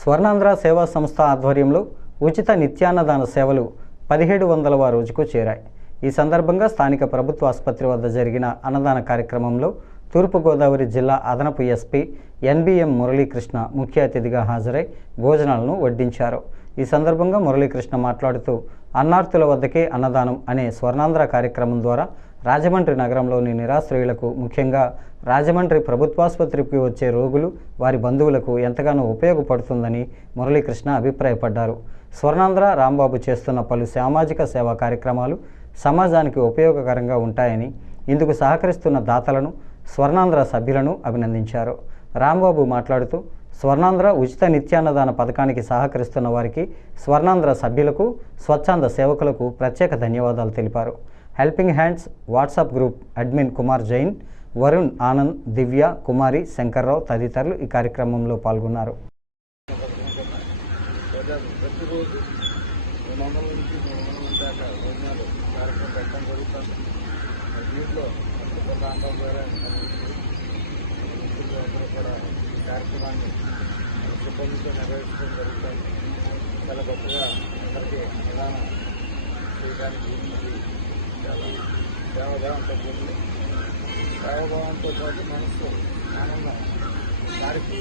స్వర్ణాంధ్ర సేవా సంస్థ ఆధ్వర్యంలో ఉచిత నిత్యాన్నదాన సేవలు 1700వ రోజుకు చేరాయి. ఈ సందర్భంగా స్థానిక ప్రభుత్వ ఆసుపత్రి వద్ద జరిగిన అన్నదాన కార్యక్రమంలో తూర్పుగోదావరి జిల్లా అదనపు ఎస్పీ ఎన్బిఎం మురళీకృష్ణ ముఖ్య అతిథిగా హాజరై భోజనాలను వడ్డించారు. ఈ సందర్భంగా మురళీకృష్ణ మాట్లాడుతూ అన్నార్తుల వద్దకే అన్నదానం అనే స్వర్ణాంధ్ర కార్యక్రమం ద్వారా రాజమండ్రి నగరంలోని నిరాశ్రయులకు, ముఖ్యంగా రాజమండ్రి ప్రభుత్వాసుపత్రికి వచ్చే రోగులు, వారి బంధువులకు ఎంతగానో ఉపయోగపడుతుందని మురళీకృష్ణ అభిప్రాయపడ్డారు. స్వర్ణాంధ్ర రాంబాబు చేస్తున్న పలు సామాజిక సేవా కార్యక్రమాలు సమాజానికి ఉపయోగకరంగా ఉంటాయని, ఇందుకు సహకరిస్తున్న దాతలను, స్వర్ణాంధ్ర సభ్యులను అభినందించారు. రాంబాబు మాట్లాడుతూ స్వర్ణాంధ్ర ఉచిత నిత్యాన్నదాన పథకానికి సహకరిస్తున్న వారికి, స్వర్ణాంధ్ర సభ్యులకు, స్వచ్ఛంద సేవకులకు ప్రత్యేక ధన్యవాదాలు తెలిపారు. Helping hands WhatsApp group admin Kumar Jain, Varun Anand, Divya, Kumari, Shankarrao తదితరులు ఈ కార్యక్రమంలో పాల్గొన్నారు. కార్యక్రమాన్ని సిబ్బందితో నిర్వహించడం జరుగుతుంది. చాలా గొప్పగా అందరికీ ప్రధానం చేయడానికి చాలా సేవాభావంతో కూడింది. సేవాభావంతో పాటు మనసు ఆనందం వారికి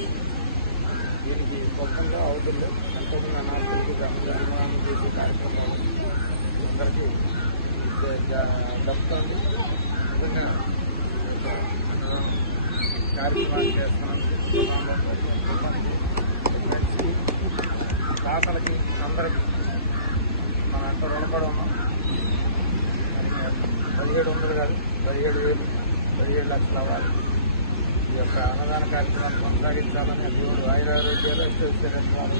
దీనికి గొప్పంగా అవుతుంది. ఎంతోమంది అనాథులకు అన్నదానం చేసే కార్యక్రమాలు అందరికీ దక్కుతుంది. నిజంగా కార్యక్రమాలు చేస్తున్నాను. దాతలకి అందరికీ మన అంత రుణపడి ఉన్నాం. 1700 కాదు, 17,000 లక్షలు అవ్వాలి. ఈ యొక్క అన్నదాన కార్యక్రమాన్ని కొనసాగించాలని దేవుడు ఆయురారోగ్యాలు రామబాబు